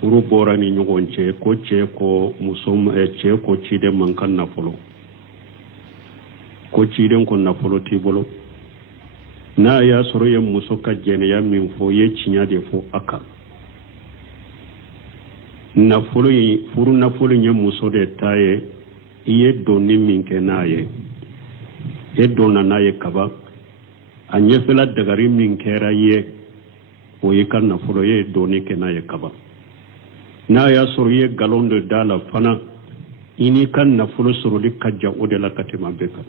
furu bora ni ɲɔgɔn cɛ ko cɛ ko muso cɛ ko ciden man kan nafolo ko ciden ko nafolo t'i bolo n'a y'a sɔrɔ ye muso ka jɛnɛya min fɔ ye tiɲɛ de fɔ a kan nafolo in furu nafolo ye muso de ta ye i ye donni min kɛ n'a ye e donna n'a ye kaba a ɲɛfɛla dagari min kɛra ye o ye ka nafolo ye donni kɛ n'a ye kaba n'a y'a sɔrɔ ye galon de da la fana i ni ka nafolo sɔrɔli ka jan o de la ka tɛmɛ bɛɛ kan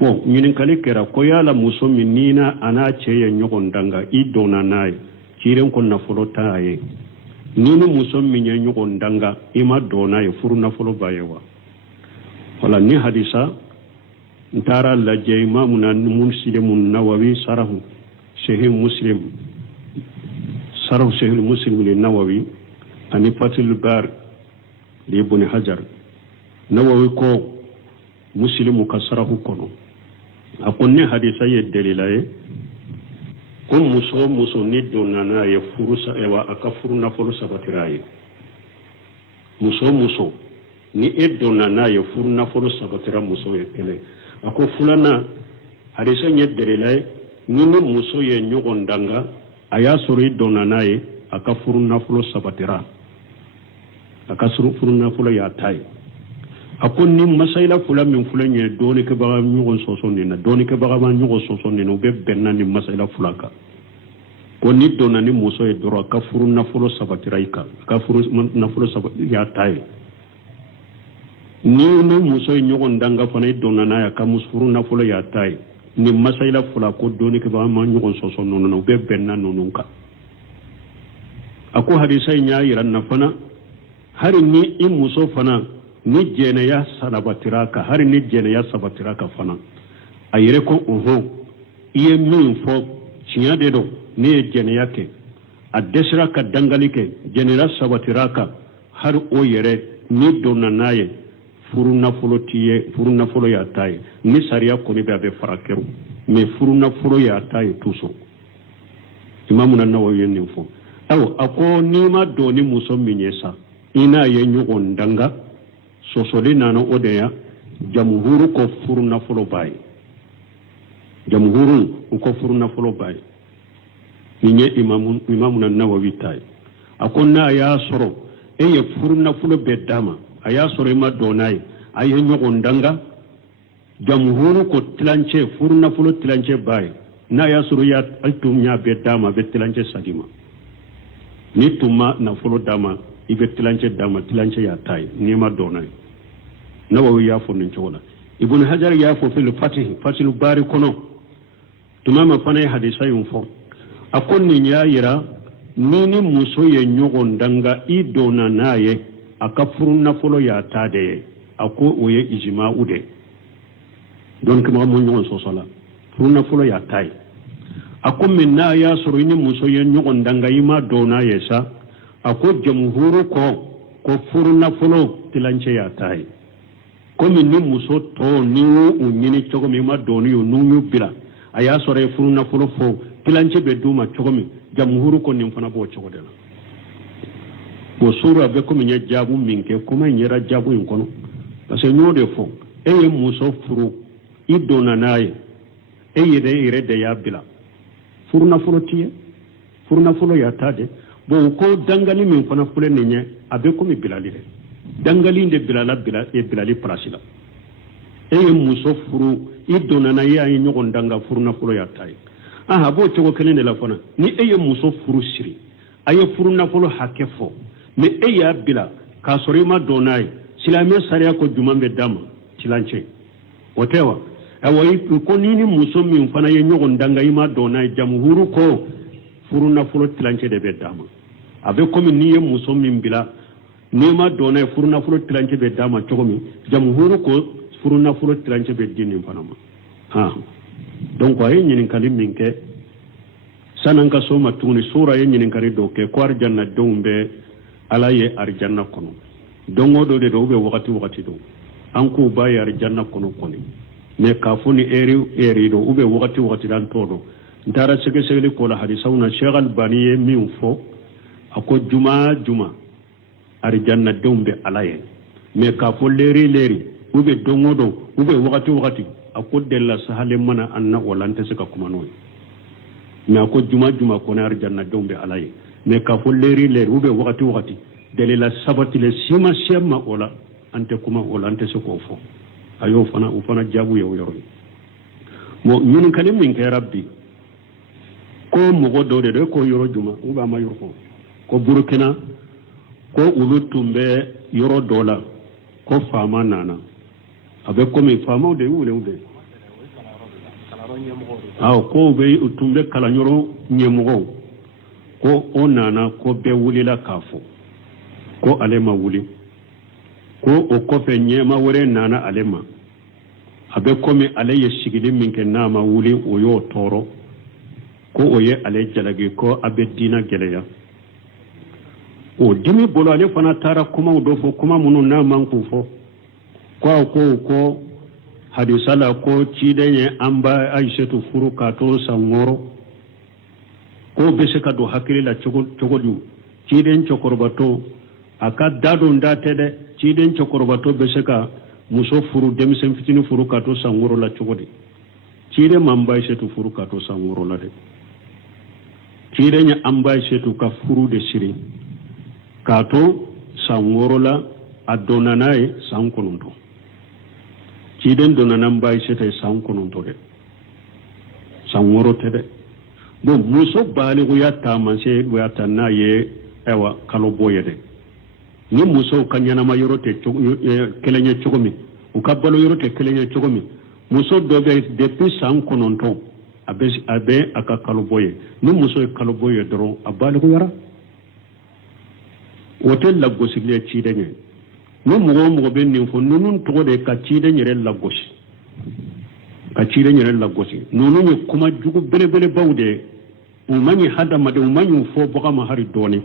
bon ɲininkali kɛra ko yala muso min ni na a n'a cɛ ye ɲɔgɔn danga i donna n'a ye ciren ko nafolo t'a ye ni ni muso min ye ɲɔgɔn danga i ma don n'a ye furu nafolo b'a ye wa wala ni hadisa n taara lajɛ imamu na muslimu nawawi sarahu sahih muslim sarahu sahih muslim li nawawi ani fatul bar li ibn hajar nawawi ko muslimu ka sarahu kono akon ne hadisa ye dalila ye ko muso ni donna n'a ye furu sa ewa aka furu nafolo sabatira ye muso ni e donna n'a ye furu nafolo sabatira muso ye kele ako fulana hadisa ye dalila ye ni muso ye ɲɔgɔn danga a y'a sɔrɔ i donna n'a ye aka furu nafolo sabatira aka furu nafolo y'a ta ye ako ni masaila fula min fula ye dɔɔni kɛbaga ɲɔgɔn sɔsɔ nin na dɔɔni kɛbaga ma ɲɔgɔn sɔsɔ nin na u bɛ bɛnna ni masaila fula kan ko ni donna ni muso ye dɔrɔn ka furu nafolo sabatira i kan ka furu nafolo y'a ta ye ni muso ye ɲɔgɔn danga fana i donna n'a ye ka furu nafolo y'a ta ye ni masaila fula ko dɔɔni kɛbaga ma ɲɔgɔn sɔsɔ ninnu na u bɛ bɛnna ninnu kan a ko hadisa in y'a yira na fana hari ni i muso fana ni jɛnɛya sabatira kan hari ni jɛnɛya sabatira kan fana a yɛrɛ ko i ye min fɔ tiɲɛ de don ne ye jɛnɛya kɛ a dɛsɛra ka dangali kɛ jɛnɛya sabatira kan hari o yɛrɛ ni donna n'a ye furu nafolo t'i ye furu nafolo y'a ta ye ni sariya kɔni bɛ a bɛ fara kɛrɛ mais furu nafolo y'a ta ye tu sɔn imamu nawawi ye nin fɔ awo a ko n'i ma don ni muso min ye sa i n'a ye ɲɔgɔn danga sɔsɔli nana o de ya jamhuru ko furu nafolo b'a ye jamhuru u ko furu nafolo b'a ye nin ye imamu nawawi ta ye a ko n'a y'a sɔrɔ e ye furu nafolo bɛɛ d'a ma a y'a sɔrɔ i ma don n'a ye a ye ɲɔgɔn danga jamhuru ko tilancɛ furu nafolo tilancɛ b'a ye n'a y'a sɔrɔ i tun y'a bɛɛ d'a ma a bɛ tilancɛ sagi ma ni tun ma nafolo d'a ma i bɛ tilancɛ d'a ma tilancɛ y'a ta ye n'i ma don n'a ye nawawi y'a fɔ nin cogo la ibn hajar y'a fɔ fil fatil bari kɔnɔ tuma ma fana ye hadisa in fɔ a ko nin y'a yira ni muso ye ɲɔgɔn danga i donna n'a ye a ka furu nafolo y'a ta de ye a ko o ye ijma'u de donc ma mo ɲɔgɔn sɔsɔ la furu nafolo y'a ta ye a ko min n'a y'a sɔrɔ i ni muso ye ɲɔgɔn danga i ma don n'a ye sa a ko jamhuru ko furu nafolo tilancɛ y'a ta ye komi ni muso tɔ ni y'u ɲini cogo min i ma don n'u y'u bila a y'a sɔrɔ ye furu nafolo fɔ tilancɛ bɛ d'u ma cogo min jamhuru ko nin fana b'o cogo de la o sura bɛ komi n ye jaabu min kɛ kuma in yɛrɛ jaabu in kɔnɔ parce que n y'o de fɔ e ye muso furu i donna n'a ye e yɛrɛ de y'a bila furu nafolo t'i ye furu nafolo y'a ta de bon ko dangali min fana filɛ nin ye a bɛ komi bilali de dangali de bilali parasi la e ye muso furu i donna n'a ye a ye ɲɔgɔn danga furu nafolo y'a ta ye a b'o cogo kelen de la fana ni e ye muso furu siri a ye furu nafolo hakɛ fɔ mais e y'a bila k'a sɔrɔ i ma don n'a ye silamɛ sariya ko jumɛn bɛ d'a ma tilancɛ o tɛ wa awa ko ni muso min fana ye ɲɔgɔn danga i ma don n'a ye jamhuru ko furu nafolo tilancɛ de bɛ d'a ma a bɛ komi n'i ye muso min bila n'i ma don n'a ye furu nafolo tilancɛ bɛ d'a ma cogo min jamhuru ko furu nafolo tilancɛ bɛ di nin fana ma donc a ye ɲininkali min kɛ san'an ka so ma tuguni sura ye ɲininkali dɔw kɛ ko arijanna denw bɛ ala ye arijanna kɔnɔ don o don de don ou bien wagati don an k'u b'a ye arijanna kɔnɔ kɔni mais k'a fɔ ni heure don ou bien wagati la an t'o dɔn n taara sɛgɛsɛgɛli k'o la hadisaw na Sheikh Albani ye min fɔ ako juma juma arjanna dombe alaye me ka fo leri ube dongodo ube wakati ako della sahale mana anna walante se ka kuma no me ako juma ko na arjanna dombe alaye me ka fo leri ube wakati delela sabati le sima shema ola ante kuma ola ante se ko fo ayo fana ufana jabu yoro mo ñun kalim min ke rabbi ko mogo do de ko yoro juma uba ma yoro ko burkina ko ulutumbe yoro dola ko fama nana abe ko mi fama de wule aw ko be utumbe kala nyoro nyemugo ko onana ko be wulila kafo ko alema wuli ko o ko fe nyema wore nana alema abe komi ale ye sigidi min ke nama wuli o yo toro ko o ye ale jalagi ko abe dina geleya o dimi bolo ale fana tara kuma do fo kuma munu na man ku fo ko hadisala ko cidenye amba aishatu furu ka to sangoro ko be se ka do hakili la chogodu ciden chokorbato aka dado ndatede ciden chokorbato be se ka muso furu demisen fitini furu kato sangoro la chogodi cire mambay setu furu kato sangoro la de cire nya ambay setu ka furu de siri kato sangoro la adonanae sankonondo ciden donana mbay sete sankonondo de sangoro tede bo muso bali go yatta manse go yatta na ye ewa kalo boyede ni muso kanyana ma yorote kelenya chogomi ukabalo yorote kelenya chogomi muso dobe depuis san kononto abe aka kaluboye ni muso kaluboye doro abali ko yara wotel la gosigle cidenye no mugo be nin fo nunun to de ka cidenye re la gosi ka cidenye re la gosi nunu ni kuma jugu bele bawde umani hada made umani fo boka ma hari doni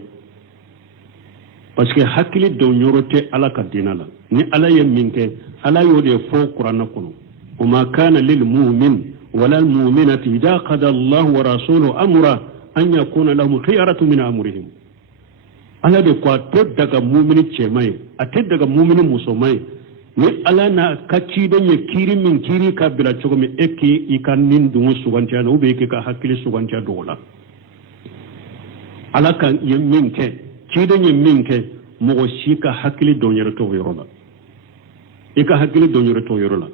parce que hakili do nyorote ala ka dinala ni ala ye minke ala yo de fo qur'ana kono وما كان للمؤمن ولا المؤمنة إذا قضى الله ورسوله أمرا أن يكون لهم خيارة من أمرهم ala de ko teddaga mu'mini cemay ateddaga mu'mini musomay ni ala na kacci de ye kiri min kiri ka bila chogomi eki ikanin dungu sugantia no be ke ka hakili sugantia dola ala kan yeminke ci de yeminke mo shika hakili donyere to yorola ika hakili donyere to yorola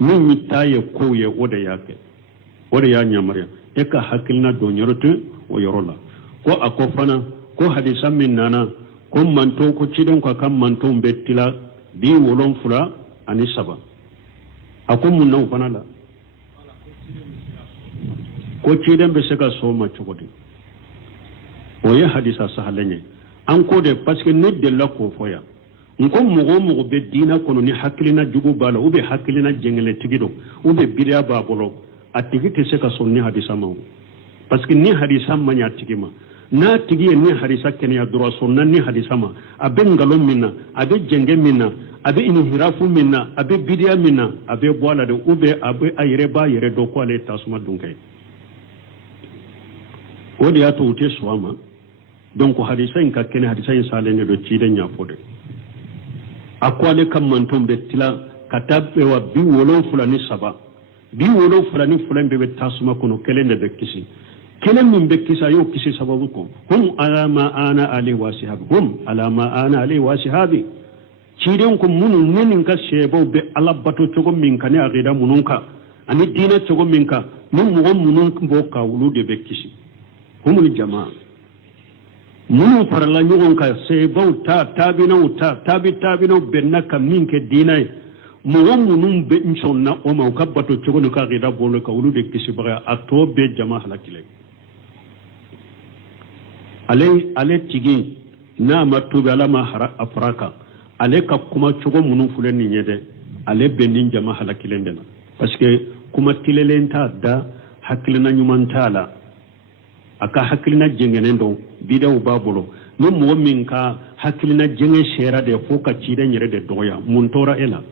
min mitaye ko ye oda yake oda ya nyamariya eka hakili na donyere to o yorola ko akofana ko hadisa min nana ko manto ko cidon ko kam manto bettila bi wolon fula ani saba ako mun naw fana la ko cidon be seka so ma chogodi o ye hadisa sahalenye an ko de parce que ne de la ko foya nko mogo be dina kono ni hakilina jugu bala ube hakilina jengele tigido ube bidia ba bolo atigite seka so ni hadisa ma parce que ni hadisa ma nya tigima na tigi ni hadisa kenya dura sunna ni hadisa ma abe ngalon minna abe jenge minna abe inhirafu minna abe bidia minna abe boala de ube abe ayre ba yere do ko ale tasuma dunkay odi ato ute swama donc hadisa in ka kene hadisa in salene do cide nya fode akwale kam mantom betila katabe wa bi wolon fulani saba bi wolon fulani fulan be tasuma kono kelende be kisi kelen min be kisa yo kisi sababu ko hum ala ma ana ali wasihab hum ala ma ana ali wasihabi ciden ko munun nenin ka shebo be ala bato togo min kane agida mununka ani dina togo min ka mun mo munun bo ka wulude be kisi humul jamaa munun farala nyogon ka shebo tabina benna ka min ke dinai munun be insonna o ma ka bato togo no ka agida bolo ka wulude kisi baga ato be jamaa halakile ale tigi na matubi alama afraka ale ka kuma cogo munun fulen ni yede ale bendin jama halakilen dena parce que kuma tilelen ta da hakilina nyuman tala aka hakilina jengenen do bidaw babolo no mo min ka hakilina jenge shera de fo ka cide nyere de doya mun tora ela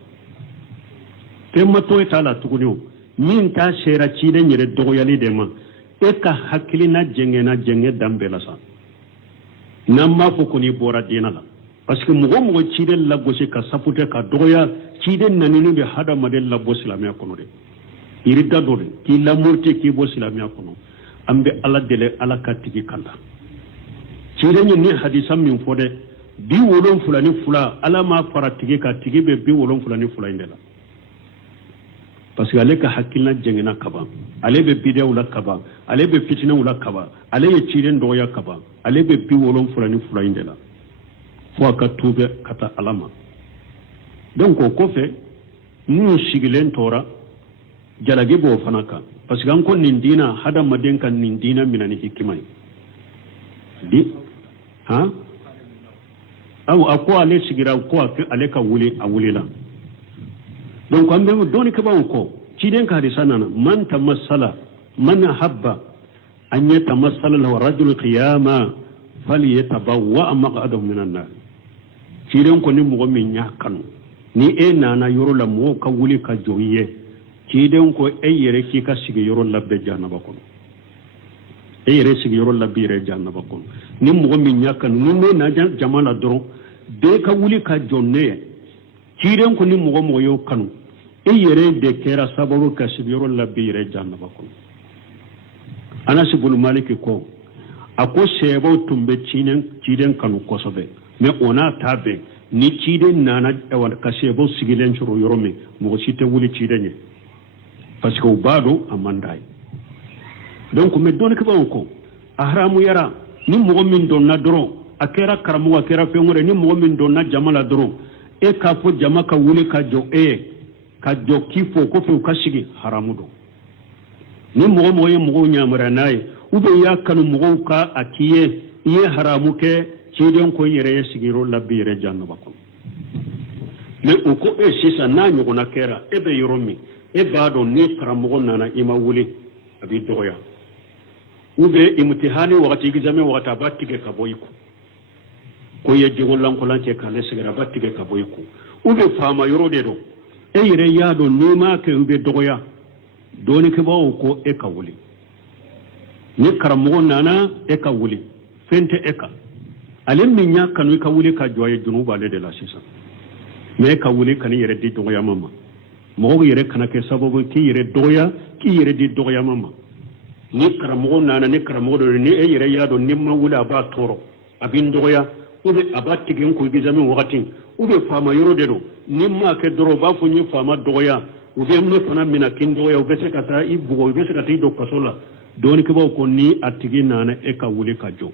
temma to etala tugunyo min ka shera cide nyere doya li de ma e ka hakilina jenge na jenge dambela sa namma fo ko ni bora dina la parce que mo ciden la gosi ka sapute ka doya ciden nanini be hada madel la bo islamia kono de irida do de ki la murte ki bo islamia kono ambe ala dele ala katigi kala ciden ni hadisam min fode bi wolon fulani fula ala ma faratigi ka tigi be bi wolon fulani fula indela parce que ale ka hakilna jengena kaba ale be bidew la kaba ale be fitina la kaba ale ye ciden doya kaba ale be bi wolon fulani fula indela fo ka tube kata alama donc ko fe nu sigilen tora jalage bo fanaka parce que an ko nin dina hada maden kan nin dina minani hikimai di ha aw akwa ale sigira ko ale ka wuli a wulila donc ambe doni ka ba ko ciden ka risana man tamassala man habba an yatamassala lahu rajul qiyama falyatabawwa maq'adahu minan nar ciden ko ni mo min yakanu ni nana yoro la mo ka wuli ka joye ciden ko yere ki ka sigi yoro labbe janaba ko yere sigi yoro labbe re janaba ko ni mo min yakanu ni na jamala doro be ka wuli ka jonne ciden ko ni mo yo kanu yere de kera sababu ka sigi yoro labbe re janaba ko Anas ibn Malik ko ako sebo tumbe ciden kanu kosobe mais ona tabe ni ciden nana ewan ka sebo sigilen churu yorome mo cite wuli ciden parce que ubado amandai donc me don ke ko ahramu yara ni mo min don na doro akera karamu akera fengore ni mo min don na jamala doro e ka fo jama ka wuli ka jo ka jo kifo ko fe ka sigi haramu do ni mo ye mo nyamara nayi ube ya kanu mo ka akiye ye haramu ke ciden ko yere sigiro labire jannaba ko le o ko sisa na nyugona kera ebe yoromi e bado ni karamo nana ima wuli abi doya ube imtihani wakati gizame wakati abatige kaboyiko ko ye jigollan ko lance kale sigira batige kaboyiko ube fama yorode do e yere yado nima ke ube doya doni ke bawo ko e ka wuli ni karamo nana e ka wuli fente eka alim min ya kanu ka wuli ka joye junuba le de la sisa me ka wuli kan yere di doya mama mo yere kana ke sababu ki yere doya ki yere di doya mama ni karamo nana ni karamo do ni e yere yado nimma wula ba toro abin doya ube abatti gen ko gizame wakati ube fama yoro de do nimma ke doro ba fu ni fama doya ube me fana mina kin doya ube se kata ibugo ube se kata do kasola doni ke ba ko ni atigi nana e ka wuli ka jo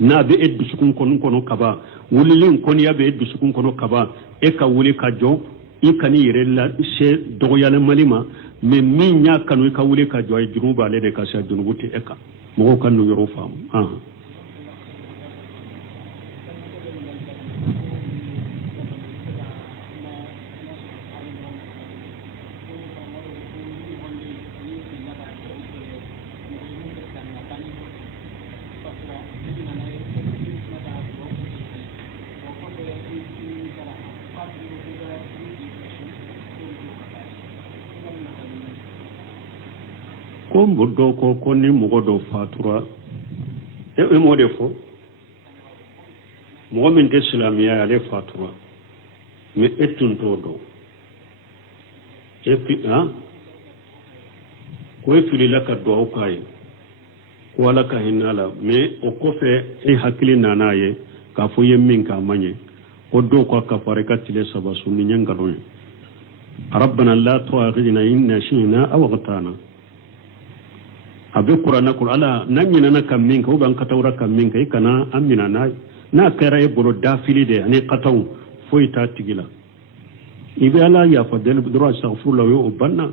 na be eddu sukun kono kaba wulilin kon ya be eddu sukun kono kaba e ka wuli ka jo ikani yere la se dogoyale malima me min nya kanu ka wuli ka jo ay junuba le de ka sa junubuti e ka mo kan no yoro fam do ko ni mo do fatura e mo defo mo min de islamia ale fatura me etun do e pi ko e fili la ka do kai ko la ka hinala me o ko fe e hakili nana ye ka fo yemmin ka manye ko do ko ka fare ka tile sabasu ni nyangalo rabbana la tu'akhidna in nashina aw ghatana abe qur'ana qur'ala nanyina na kammin ko ban katawra kammin kai kana amina na kara e boro dafili de ani qataw foi ta tigila ibe ala ya fadel dro astaghfirullah wa ubanna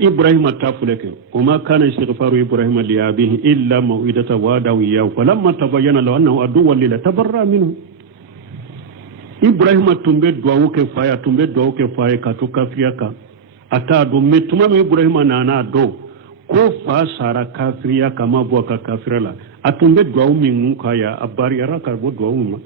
ibrahim atafuleke kuma kana istighfaru ibrahim li abihi illa mawidata wadawiya falamma tabayyana lahu annahu aduwwan lil tabarra minhu ibrahim tumbe duwa ke faya ka to kafiyaka ata do metuma ibrahim nana do ko fa sara kafiriya kama bo ka kafirala atumbe duwa min ka ya abari ara ka bo duwa ma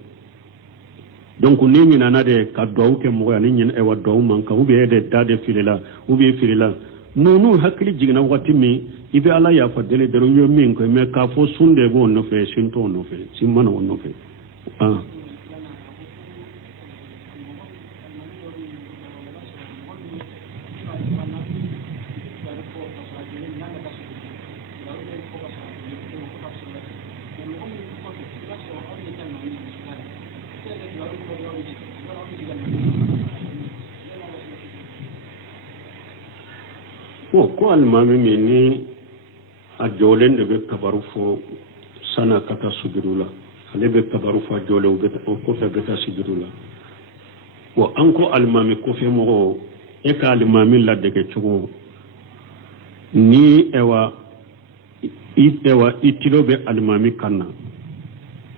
donc ni ni nana de ka duwa ke mo ya ni e wa duwa man ka ube de dade filela ube filela nunu hakili jigna wati mi ibe ala ya fa dele dero yo min ko me ka fo sunde go no fe sinto no fe simana no fe ko almami ni a jolen de be kabaru fo sana kata sujudula ale be kabaru fo jole o ko fe beta sujudula wo anko almami ko fe mo e ka almami la de ke chugo ni ewa itilo be almami kanna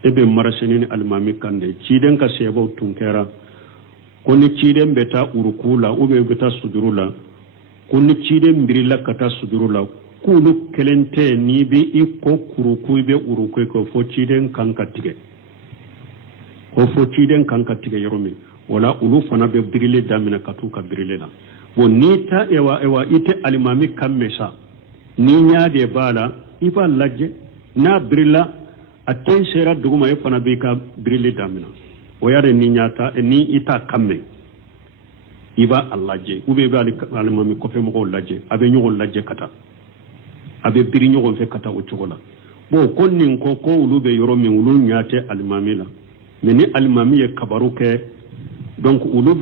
e be maraseni ni almami kande ciden ka sebo tunkera ko ni ciden beta urukula o be beta sujudula kunni cide mbirila kata sudurula kulu kelente ni bi iko kuruku be uruku ko fo ciden kankatige ko fo ciden kankatige yoromi wala ulu fana be birile damina katu ka birile la bo nita ewa ite alimami kammesa ni nyaade bala iba lajje na birila atten sera duguma e fana be ka birile damina o yare ni nyata ni ita kamme iba allaje ube be alimami ko fe mo laje abe nyogol laje kata abe biri nyogol fe kata o chogola bo konnin ko ulu be yoro min ulu nyate alimami la meni alimami e kabaru ke donc ulu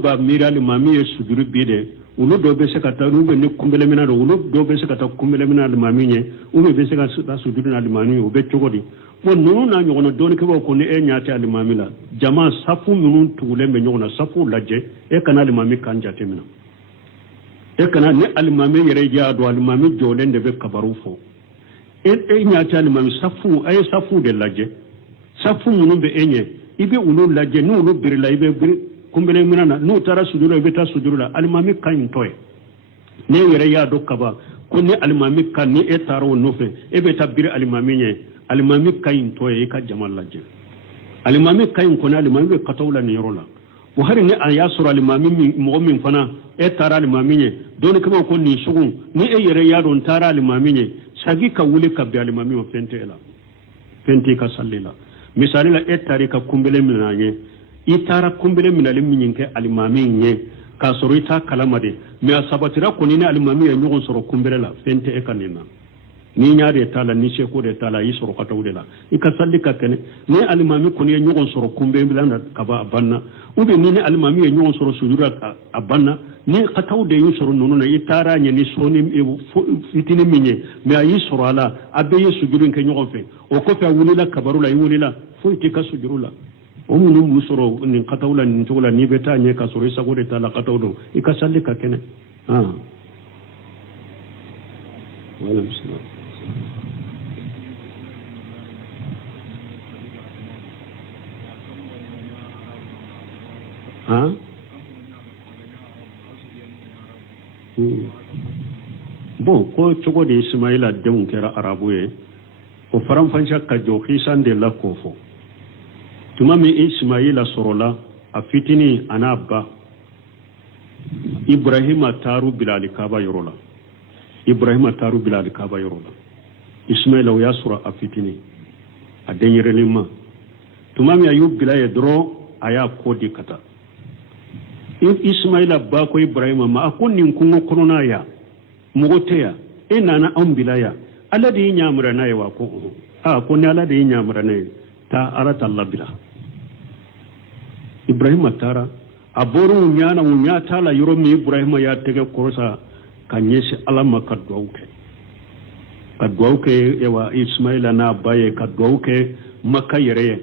ba mira alimami e suduru bide ulu do be se kata ulu be ne kumbele mina do ulu do be se kata kumbele mina alimami nye ulu be se kata suduru na alimami o be chogodi bon nunu na nyogono doni ke ko ne e nyate alimami la jama safu nunu tugule me nyogona safu laje e kana alimami kan jate mina e kana ne alimami yere ja do alimami jolen de be kabaru fo e nyate alimami safu de laje safu nunu be enye ibe ulu laje nu ulu birla ibe bir kumbele mina na nu tara sujuro ibe ta sujuro la alimami kan toy ne yere ya do kaba ko ne alimami kan ni e taro nofe e be tabir alimami nye alimami kayin toye ka jamal laje alimami kayin ko na alimami be katawla ni yorola o hari ne aya sura alimami mo min fana e tara alimami nye don kama ko ni sugun ni e yere ya don tara alimami nye sagi ka wuli ka bi alimami o fente ka sallila misali la e tari ka kumbele minanye i tara kumbele minale minke alimami nye ka soro ita kalamade me asabatira ko ni alimami ya nyogon soro kumbele la fente e kanina ni nyaade tala ni seko de tala yi soro kata wudela ika sallika kene ni alimami ko ni nyogon soro kumbe bilanda kaba abanna ube ni alimami ya nyogon soro sujura abanna ni kata wude yi soro nono na itara nya ni soni fitini minye me ayi soro ala abe yi sujuru ke nyogon fe o ko fa wulila kabarula yi wulila fo itika sujurula o munu musoro ni kata wula ni tugula ni beta nya ka soro isa de tala kata wudo ika sallika kene wala bismillah bon ko cogo de Ismaila denw kɛra arabu ye o faranfasiya ka jɔ hisan de la k'o fɔ tuma min Ismaila sɔrɔla a fitini a n'a ba Ibrahima taaru Bilali Kaba yɔrɔ la Ismaila o y'a sɔrɔ a fitini a denyɛrɛnin ma tuma min a y'u bila ye dɔrɔn a y'a kɔ di ka taa Ismaila ba ko Ibrahima ma a ko nin kungo kɔnɔna ya mɔgɔ tɛ ya e nana anw bila ya ala de y'i ɲamira n'a ye wa ko ko ni ala de y'i ɲamira n'a ye taa ala t'a labila Ibrahima taara a bɔra u ɲa t'a la yɔrɔ min Ibrahima y'a tɛgɛ kɔrɔsa ka ɲɛsin ala ma ka duwawu kɛ wa Ismaila n'a ba ye ka duwawu kɛ Maka yɛrɛ ye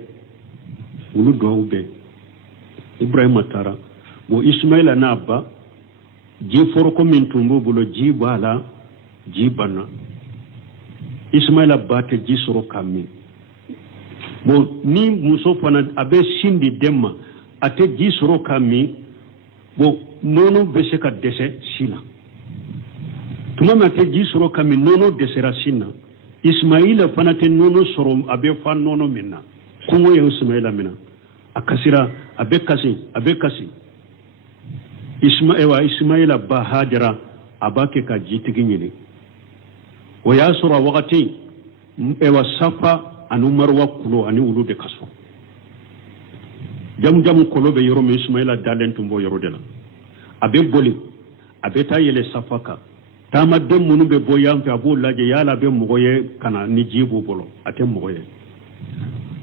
olu duwawu bɛɛ Ibrahima taara bo Ismaila n'a ba ji foroko min tun b'o bolo ji b'a la ji banna Ismaila ba tɛ ji sɔrɔ ka min bon ni muso fana a bɛ sin di den ma a tɛ ji sɔrɔ ka min bon nɔnɔ bɛ se ka dɛsɛ sin na tuma min a tɛ ji sɔrɔ ka min nɔnɔ dɛsɛra sin na Ismaila fana tɛ nɔnɔ sɔrɔ a bɛ fa nɔnɔ min na kɔngɔ ye Ismaila minɛ a kasira a bɛ kasi Ismaila ba Hajara abake ka jitigi nyini o ya sura wakati ewa safa anu marwa kulo ani ulu de kaso jamu kolo be yoro mi ismaila dalen tumbo yoro de la abe boli abe ta yele safaka tama dem munu be boyam fe abu laje yala be mogoye kana ni jibu bolo ate mogoye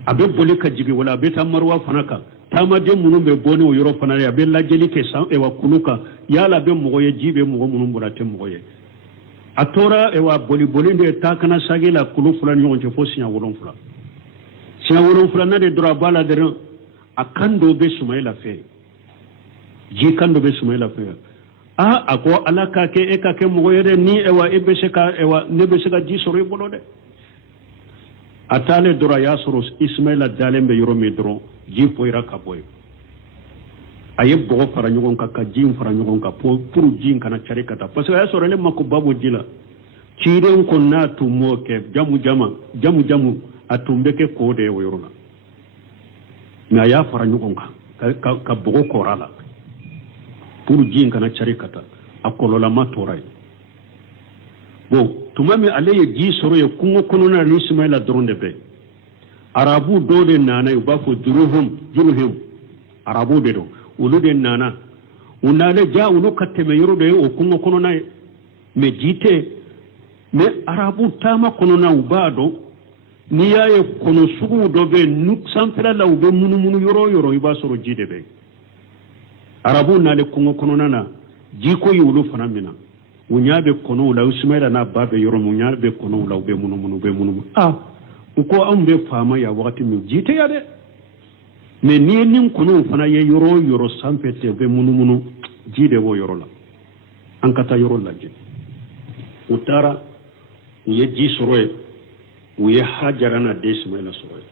abe boli ka jigi wala abe ta marwa fanaka tama dem munu be boni o yoro fanare abe lajeli ke san ewa kunuka yala be mogoye jibe mogo munu bula te mogoye atora ewa boli de ta kana sagela kulu fulani yonje fo sinya wolon fula na de dora bala de akando be sumaila fe ji kando be sumaila fe ako alaka ke eka ke mogoyede ni ewa ebeseka ewa nebeseka ji soro ibolo de atale dora ya soro ismaila dalembe yoro me doro ji poira ka boy aye bogo fara nyogon ka jin fara nyogon ka pour jin kana chari kata parce que ya soro le makko babo jila ciiden ko na tumo ke jamu atumbe ke kode o yorona na ya fara nyogon ka bogo korala pour jin kana chari kata akolola matorai bon tumami aleye ji soro ye kungo kono na ni ismaila dronde be arabu do de nana yuba fo juruhum arabu de do ulu de nana unale ja ulu kateme yoro de o kungo kono na me jite me arabu tama kono na ubado ni yaye kono sugu do be nuk sampela la ube munu yoro yuba soro jide be arabu nale kungo kono na jiko yulu fanamina unyabe kono la usmaila na babe yoro unyabe kono la ube munu uko ambe fama ya wakati mi jite ya de me ni nin kono fana ye yoro sampete be munu jide wo yoro la ankata yoro la je utara ye ji soroe uye hajara na de ismaila soroe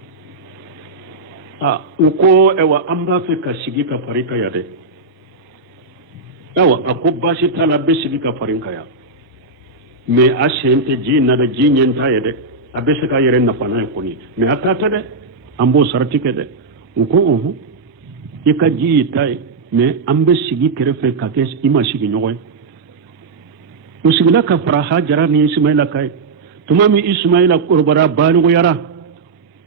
uko ewa amba fe ka sigika parika ya de yawa ako basi tala be sigika parinka ya me asente ji na da ji nyenta ya de abese ka yere na fana ko ni me atata de ambo sartike de uko ika ji tai me ambe sigi kerefe ka kes ima sigi nyoy usigila ka fara hajara ni ismaila kai tumami ismaila qurbara balu yara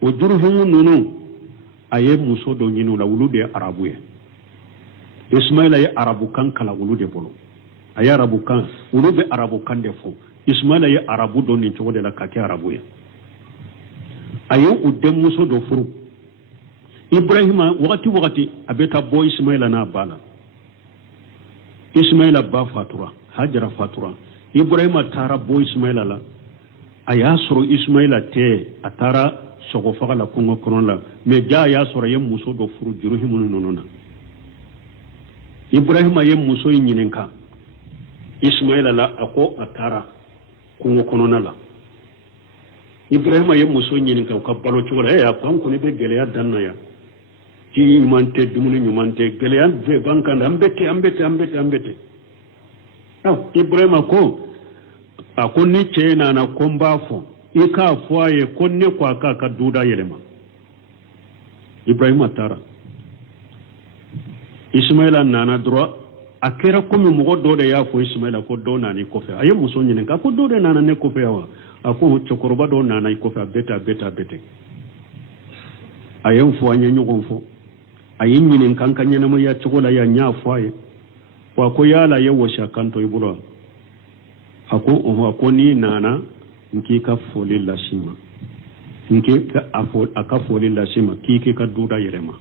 o durhum nunu aye muso do nyinu la wulude arabu ye ismaila ye arabu kan kala wulude bolo aye arabu kan wulude arabu kan defo ismaila ye arabu do ni chode la kake arabu ye aye udde muso do furu ibrahima wakati abeta bo ismaila na bala ismaila ba fatura hajara fatura ibrahima tara bo ismaila la aya soro ismaila te atara sogo fagala kungo kono la me ja ya soro ye muso do furu juruhimu nonona ibrahima ye muso yininka ismaila la ako atara kungo kono la ibrahima ye muso yininka ka balo chola ya kan ko ne be gele ya danna ya ki mante dumuni nyumante gele ya be bankanda ambete ibrahima ko ako ni chena na komba fo ika fwaye konne kwa ka duda yelema ibrahima tara ismaila nana droit akera komi mugo dode ya fo ismaila ko do nani kofe aye muso nyine ka ko dode nana ne kofe yawa ako chokoroba do nana ikofe beta aye fo anya nyugo fo aye nyine kankanya na mo ya chokola ya nya fwaye kwa ko yala ye washa kanto iburo ako ni nana nke ka foli lashima nke aka foli lashima kike ka duda yerema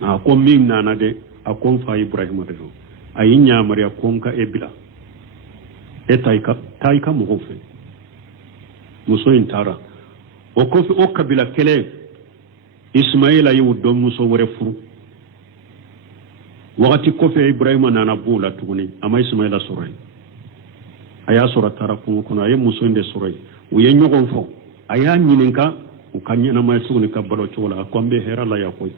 ako min nana de akon fa ibrahima de ayi nyamari akon ka ebila taika mo fe muso intara o ko fi o kabila kele ismaila yu do muso wore furu wakati ko fe ibrahima nana bula tuguni ama ismaila soray aya sora tara ko kono ay muso inde soray o ye nyogon fo aya nyininka o kanya na may sugni ka balo chola ko ambe hera la yakoy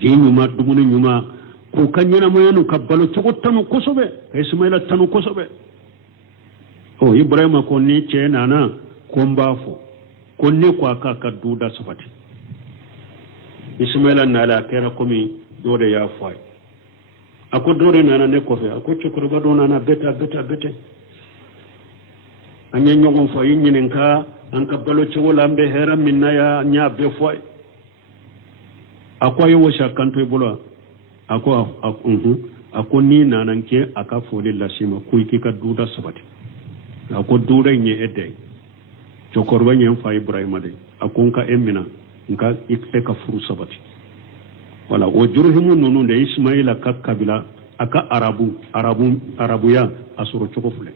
jinu ma dumuni nyuma ko kanya na may no ka balo chogo tanu kosobe ismaila tanu kosobe o ibrahima ko ni che nana ko mbafo ko ne ko aka duda safati ismaila na la kera komi dole ya fay ako dore nana ne ko fe ako chokoro ba do nana bete anya nyogon fo yinin ka an ka balo chogola ambe hera minna ya nya be fo ako yo shakanto bolo ako ni nanan ke aka fole lasima ku ki ka duda sabati ako duda nye ede chokorwa nye fa Ibrahima de ako ka emina nka ikse ka furu sabati wala o jurhimu nunu de Ismaila ka kabila aka arabu ya asoro choko fule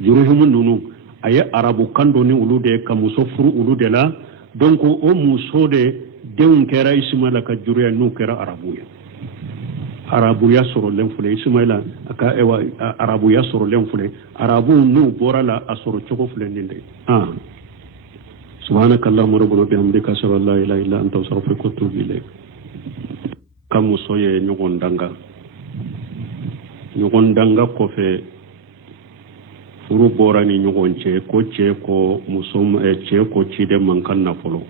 jurhimu nunu aye arabu kando ni ulu de ka muso furu ulu de la donc o muso de deun kera Ismaila ka jurya nu kera arabu ya soro len fule Ismaila aka ewa arabu ya soro len fule arabu nu borala asoro choko fule ninde subhanakallahumma rabbana bihamdika ashhadu an la ilaha illa anta astaghfiruka wa atubu ilayk kamu soye nyogon danga ko fe furu borani nyogon che ko musom che ko chide mankan na folo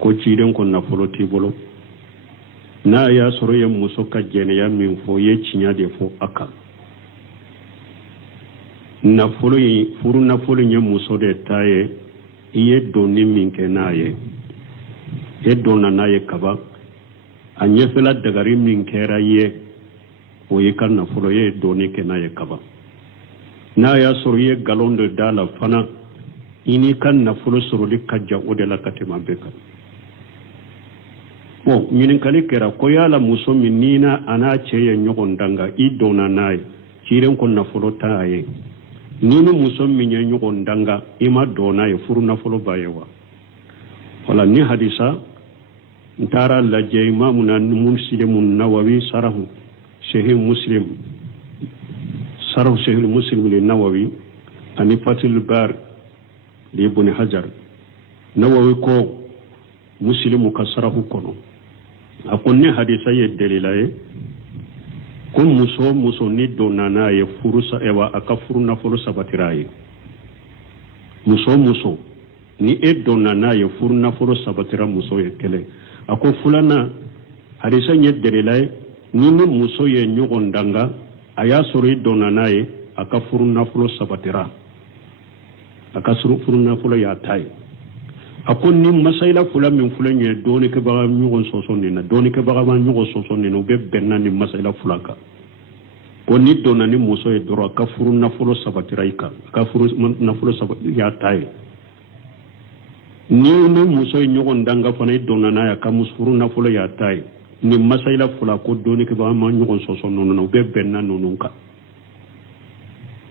ko chide ko na folo tibolo na ya soro ye muso ka jene ya min fo ye chinya de fo aka na folo yi furu na folo nye muso de taye iye doni min ke na ye e dona na ye kaba anye fela dagari min kera ye o ye kan na folo ye doni ke na ye kaba na ya soro ye galon de dala fana ini kan na folo soro di kajja o de la katima beka bon ñinin kali kera ko yala muso min nina ana ceye ñogon danga i dona naye ciren ko nafolo taye nini muso min ye ñogon danga ima dona ye furu nafolo baye wa wala ni hadisa ntara laje imamuna muslimun nawawi sarahu sahih muslim li nawawi ani fatil bar li ibn hajar nawawi ko muslimu ka sarahu kono akonne hadisa ye dalilaye ko muso ni donana ye furusa ewa aka furu nafolo sabatiraye muso ni donana ye furu nafolo sabatira muso ye kele ako fulana hadisa ye dalilaye ni muso ye nyogon danga aya sori donana ye aka furu nafolo sabatira aka furu nafolo ya tai akon ni masaila fula min fula nye doni ke baga nyugon sosoni na doni ke baga ma nyugon sosoni no be benna ni masaila fula ka ko ni dona ni muso e doro ka furu na fulo sabatiraika ka furu na fulo ya tai ni muso e nyugon danga fana dona na ya ka musfuru na fulo ya tai ni masaila fula ko doni ke baga ma nyugon sosoni no be benna no ka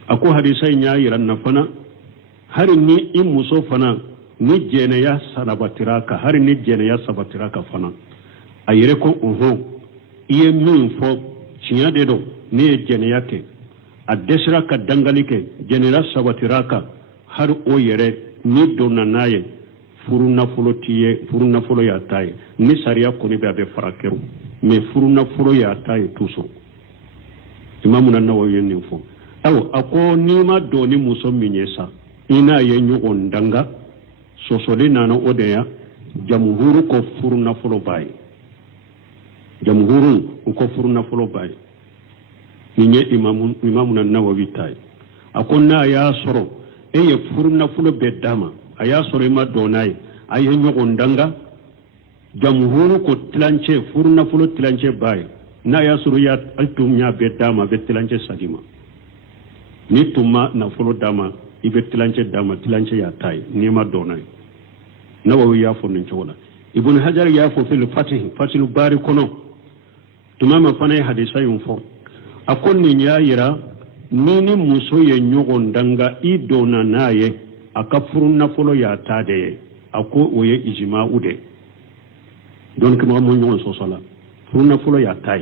ako hadisa nya yiran na fana hari ni in muso fana ni jene ya sarabatiraka hari ni jene ya sabatiraka fana ayire ko iye min fo cinya de do ni jene yake adesra ka dangalike jene la sabatiraka har o yere ni donna naye furuna folo ya taye ni sariya ko ni be farakeru me furuna folo ya taye tuso imamu na nawawi ni fo aw ako ni ma do ni muso minyesa ina ye nyugon danga sosoli nana odeya jamhuru ko furuna folo bayi ninye imamu na nawawi tay akonna ya soro eye furuna folo bedama aya soro ma donay ay nyogon danga jamhuru ko tilanche furuna folo tilanche bayi na ya soro ya altum nya bedama be tilanche sadima ni tuma na folo dama ibe tilanche ya tay ni ma donay nawawi ya fo nin chola ibn hajar ya fo fil fatil bari kono tumama fana hadisa yum fo akonni nya yira nini muso ye nyogon danga i dona naye akafurun na folo ya tade ako oye ijma ude don kuma mo nyogon so sala furun na folo ya tay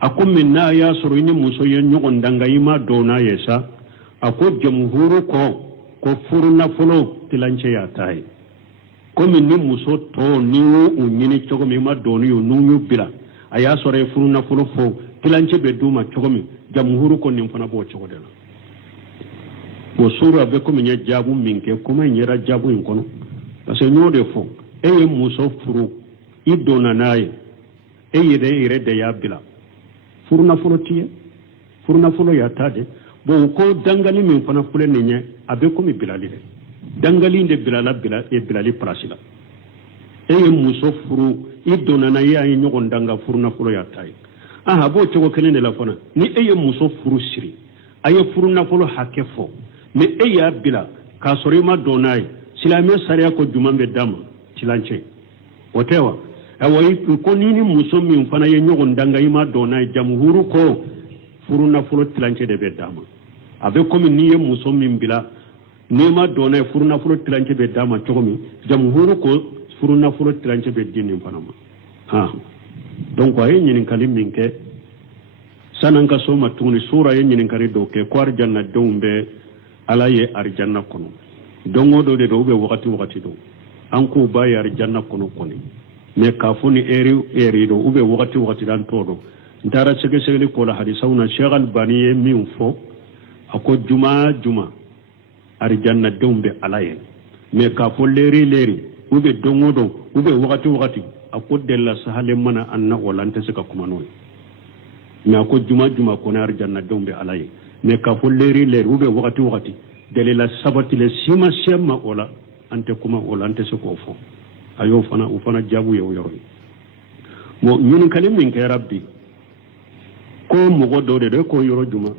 akommi na ya soro ni muso ye nyogon danga ima dona yesa ako jamhuru ko furun na folo tilanche ya tay komi ni muso to ni o nyini chogomi ma doni yo nunyu bila aya sore furu na furu fo tilanche be duma chogomi jamhuru ko nim fana bo chogodela bo sura be komi nya jabu minke kuma nyera jabu in kono parce que nyode fo eye muso furu idona naye e yere de ya bila furna folo tiye furna folo ya tade bon ko dangali min fana fule nenye abe ko mi bilali de dangali de bilali prasila e muso furu i donana ya yi nyogon danga furna folo ya tayi aha bo chogo kelen de la fana ni e muso furu siri aye furna folo hakefo me e ya bila ka sori ma donai silame sariya ko jumambe dama silance otewa awoyi ko nini muso min fana ye nyogon danga ima donai jamhuru ko furuna folo tilance de be dama abe komi ni ye muso min bila nema donai furuna folo tilance be dama chogomi jamhuru ko furuna folo tilance be dinin fana ma ha donc aye nyinin kalim minke sananga soma tuni sura ye nyinin kari do ke ko arjanna dewumbe ala ye arjanna kono dongo do de do be wakati do an ko ba ye arjanna kono koni me kafuni eri do ube wakati dan todo ndara sege ko la hadisawna Sheikh Albani min fo ako juma arjanna dewumbe ala ye me kafo leri ube dongo do ube wakati ako della sahale mana anna olante seka kuma no me ako juma ko na arjanna dewumbe ala ye me kafo leri ube wakati delela sabati le sima sema ola ante kuma ola ante seko fo ayo fana ufana jabu yo mo ñun kalim min ke rabbi ko mo go do de ko yoro juma